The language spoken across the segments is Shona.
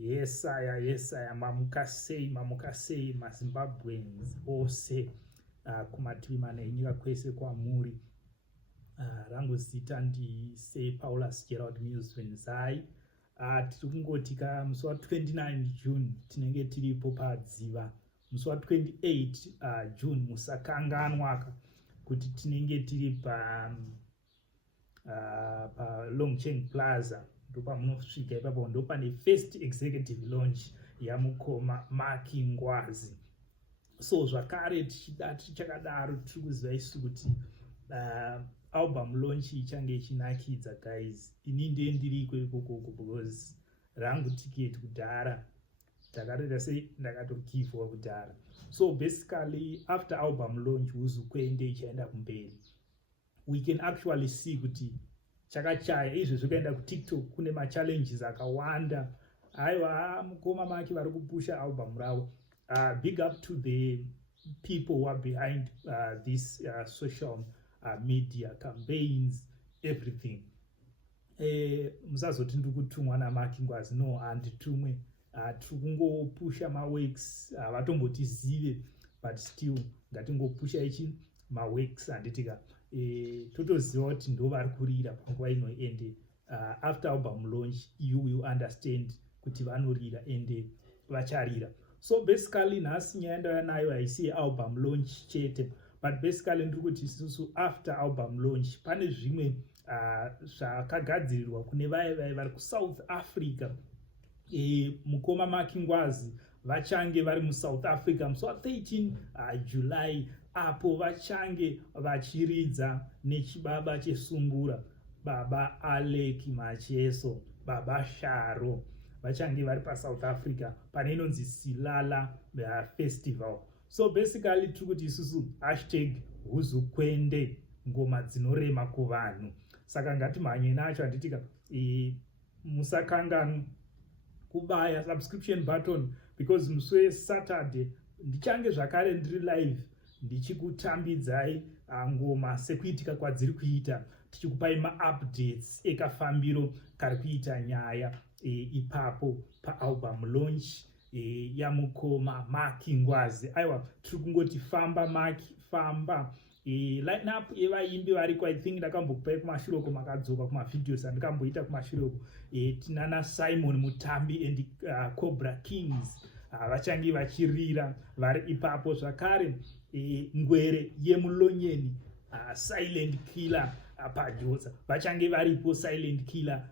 Yesaya, mamukasei maZimbabweans ose kumativi mana enyika kwese kwamuri. Rangu zita ndisei Paulus Gerald Mills Venzai. Tiri kungoti musi wa29 June tinenge tiripo padziva. Musi wa28 June musakanganwa kuti tinenge tiri pa Longcheng Plaza. Ndopamunosvika ipapo ndopane first executive launch yamukoma Mark Ngwazi. So zvakare tichakadaro tiri kuziva isu kuti album launch ichange ichinakidza guys. Ini ndiye ndiriko ikoko because rangu ticket kudhara ndakatoita sei ndakatovhwa kudhara. So basically after album launch Huzukwende ichaenda kumberi. We can actually see kuti chakachaya izvezvi ukaenda kuTikTok kune machallenges akawanda. Aiwa mukoma Maki vari kupusha album ravo. Big up to the people who are behind this social media campaigns, everything. Musazoti ndiri kutumwa naMark Ngwazi, no, handitumwe. Tiri kungopusha maworks, havatombotizive, but still ngatingopusha ichi maworks handitika. Totoziva kuti ndo vari kurira panguva ino ende after album launch you will understand kuti vanorira ende vacharira. So basically nhasi nyaya ndauya nayo haisi album launch chete, but basically ndiri kuti isusu after album launch pane zvimwe zvakagadzirirwa kune vaya vari kuSouth Africa. Mukoma Mark Ngwazi vachange vari muSouth Africa musi wa13 July apo vachange vachiridza nechibaba chesungura, baba Alec Macheso, baba Sharo. Vachange vari paSouth Africa pane inonzi Silala Festival. So basically tiri kuti isusu #Huzukwende ngoma dzinorema kuvanhu. Saka ngatimhanye nacho handitika musakanganwa kubaya subscription button because musi weSaturday ndichange zvakare ndiri live ndichikutambidzai ngoma sekuitika kwadziri kuita, tichikupai maupdates ekafambiro kari kuita nyaya ipapo paalbum launch yamukoma Mark Ngwazi. Aiwa tiri kungoti famba Mark famba. Lineup yevaimbi variko I think ndakambokupai kumashuroko makadzoka kumavideos andikamboita kumashuroko. Tinana Simon Mutambi and Cobra Kings vachange vachirira vari ipapo. Zvakare ngwere yemulonyeni Silent Killer Padyoza vachange varipo. Silent Killer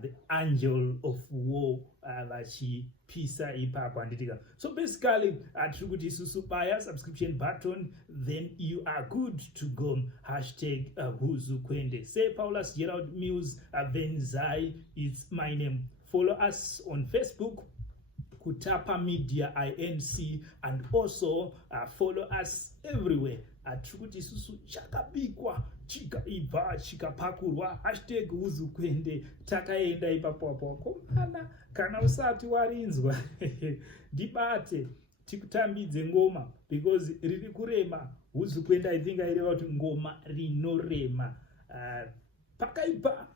the Angel of War vachipisa ipapo handitika. So basically tiri kuti isusu baya subscription button, then you are good to go. #Huzukwende. Say Paulus Gerald Mills Venzai is my name. Follow us on Facebook, Kutapa Media INC, and also follow us everywhere. Tiri kuti isusu chakabikwa chikaibva chikapakurwa. #Huzukwende. Takaenda ipapo komana kana usati warinzwa ndibate tikutambidze ngoma because riri kurema. Huzukwende I think aireva kuti ngoma rinorema. Pakaipa.